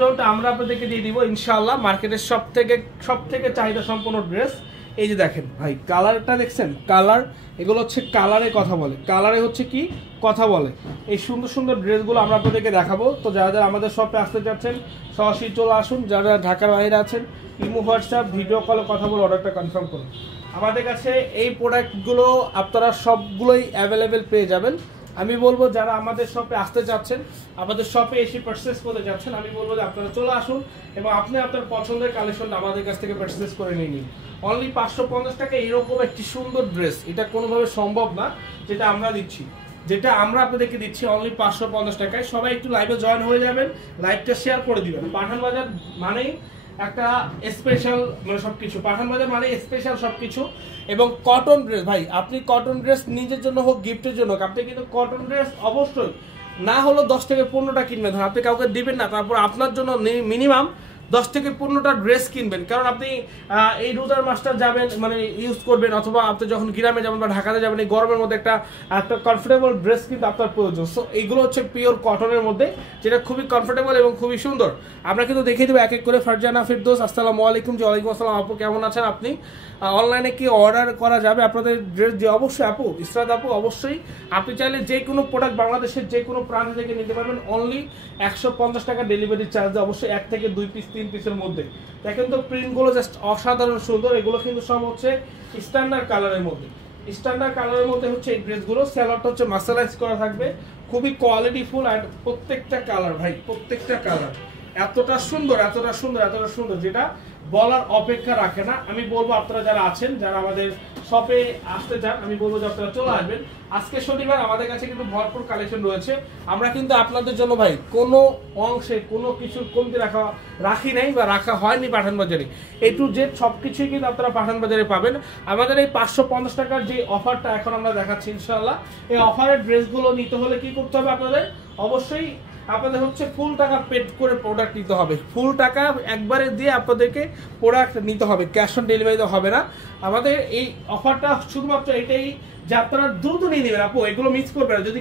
যেটা আমরা আপনাদেরকে দিয়ে দিব ইনশাআল্লাহ মার্কেটের সবথেকে চাহিদা সম্পন্ন ড্রেস। এই যে দেখেন ভাই কালারটা দেখছেন, কালার এগুলো হচ্ছে কালারে কথা বলে, কালারে হচ্ছে কি কথা বলে। এই সুন্দর সুন্দর ড্রেসগুলো আমরা আপনাদেরকে দেখাবো। তো যারা যারা আমাদের শপে আসতে চাচ্ছেন সরাসরি চলে আসুন, যারা ঢাকার বাইরে আছেন ইমো হোয়াটসঅ্যাপ ভিডিও কলে কথা বলে অর্ডারটা কনফার্ম করুন। আমাদের কাছে এই প্রোডাক্টগুলো আপনারা সবগুলোই অ্যাভেলেবেল পেয়ে যাবেন। আমি বলবো যারা আমাদের শপে আসতে চাচ্ছেন, আমাদের শপে এসে পারচেস করতে যাচ্ছেন, আমি বলবো যে আপনারা চলে আসুন এবং আপনি আপনার পছন্দের কালেকশনটা আমাদের কাছ থেকে পারচেস করে নিয়ে নিন। অনলি 550 টাকা এরকম একটি সুন্দর ড্রেস, এটা কোনোভাবে সম্ভব না যেটা আমরা দিচ্ছি, যেটা আমরা আপনাদেরকে দিচ্ছি অনলি 550 টাকায়। সবাই একটু লাইভে জয়েন হয়ে যাবেন, লাইভটা শেয়ার করে দিবেন। পাঠান বাজার মানেই একটা স্পেশাল মানে সবকিছু, পাঠান বাজার মানে স্পেশাল সবকিছু। এবং কটন ড্রেস ভাই, আপনি কটন ড্রেস নিজের জন্য হোক গিফটের জন্য হোক, আপনি কিন্তু কটন ড্রেস অবশ্যই না হলো 10 থেকে 15টা কিনবেন। ধরুন আপনি কাউকে দিবেন না, তারপর আপনার জন্য মিনিমাম 10 থেকে 15টা ড্রেস কিনবেন। কারণ আপনি এই রোজার মাসটা যাবেন মানে ইউজ করবেন, অথবা আপনি যখন গ্রামে যাবেন বা ঢাকাতে যাবেন এই গরমের মধ্যে একটা কমফোর্টেবল ড্রেস কিন্তু আপনার প্রয়োজন। সো এইগুলো হচ্ছে পিওর কটনের মধ্যে, যেটা খুবই কমফোর্টেবল এবং খুবই সুন্দর। আমরা কিন্তু দেখিয়ে দেবো এক এক করে। ফারজানা ফিরদৌস আসসালামু আলাইকুম। জি ওয়ালাইকুম আসসালাম আপু, কেমন আছেন আপনি? অনলাইনে কি অর্ডার করা যাবে আপনাদের ড্রেস? যে অবশ্যই আপু, ইসরাত আপু, অবশ্যই আপনি চাইলে যে কোনো প্রোডাক্ট বাংলাদেশের যে কোনো প্রান্ত থেকে নিতে পারবেন অনলি 150 টাকা ডেলিভারি চার্জ, অবশ্যই 1 থেকে 2 পিস 3 পিসের মধ্যে। দেখেন তো প্রিন্টগুলো জাস্ট অসাধারণ সুন্দর। এগুলো কিন্তু সব হচ্ছে স্ট্যান্ডার্ড কালারের মধ্যে, স্ট্যান্ডার্ড কালারের মধ্যে হচ্ছে এই ড্রেসগুলো। স্যালারটা হচ্ছে মার্শালাইজ করা থাকবে, খুবই কোয়ালিটিফুল। আর প্রত্যেকটা কালার ভাই, প্রত্যেকটা কালার এতটা সুন্দর, এতটা সুন্দর, এতটা সুন্দর যেটা বলার অপেক্ষা রাখে না। আমি বলবো আপনারা যারা আছেন, যারা আমাদের শপে আসতে চান, আমি বলবো যে আপনারা চলে আসবেন। আজকে শনিবার আমাদের কাছে কিন্তু ভরপুর কালেকশন রয়েছে। আমরা কিন্তু আপনাদের জন্য ভাই কোনো অংশে কোনো কিছু কমতি রাখি নাই বা রাখা হয়নি পাঠান বাজারে। এ টু জেড সবকিছুই কিন্তু আপনারা পাঠান বাজারে পাবেন। আমাদের এই 550 টাকার যে অফারটা এখন আমরা দেখাচ্ছি ইনশাআল্লাহ, এই অফারের ড্রেসগুলো নিতে হলে কি করতে হবে আপনাদের? অবশ্যই আপনাদের হচ্ছে ফুল টাকা পেড করে প্রোডাক্ট নিতে হবে। ফুল টাকা একবারে দিয়ে আপনাদেরকে প্রোডাক্ট নিতে হবে, ক্যাশ অন ডেলিভারিতে হবে না। আমাদের এই অফারটা শুধুমাত্র এটাই যে আপনারা দ্রুত নিয়ে নেবেন আপু, এগুলো মিস করবেন না। যদি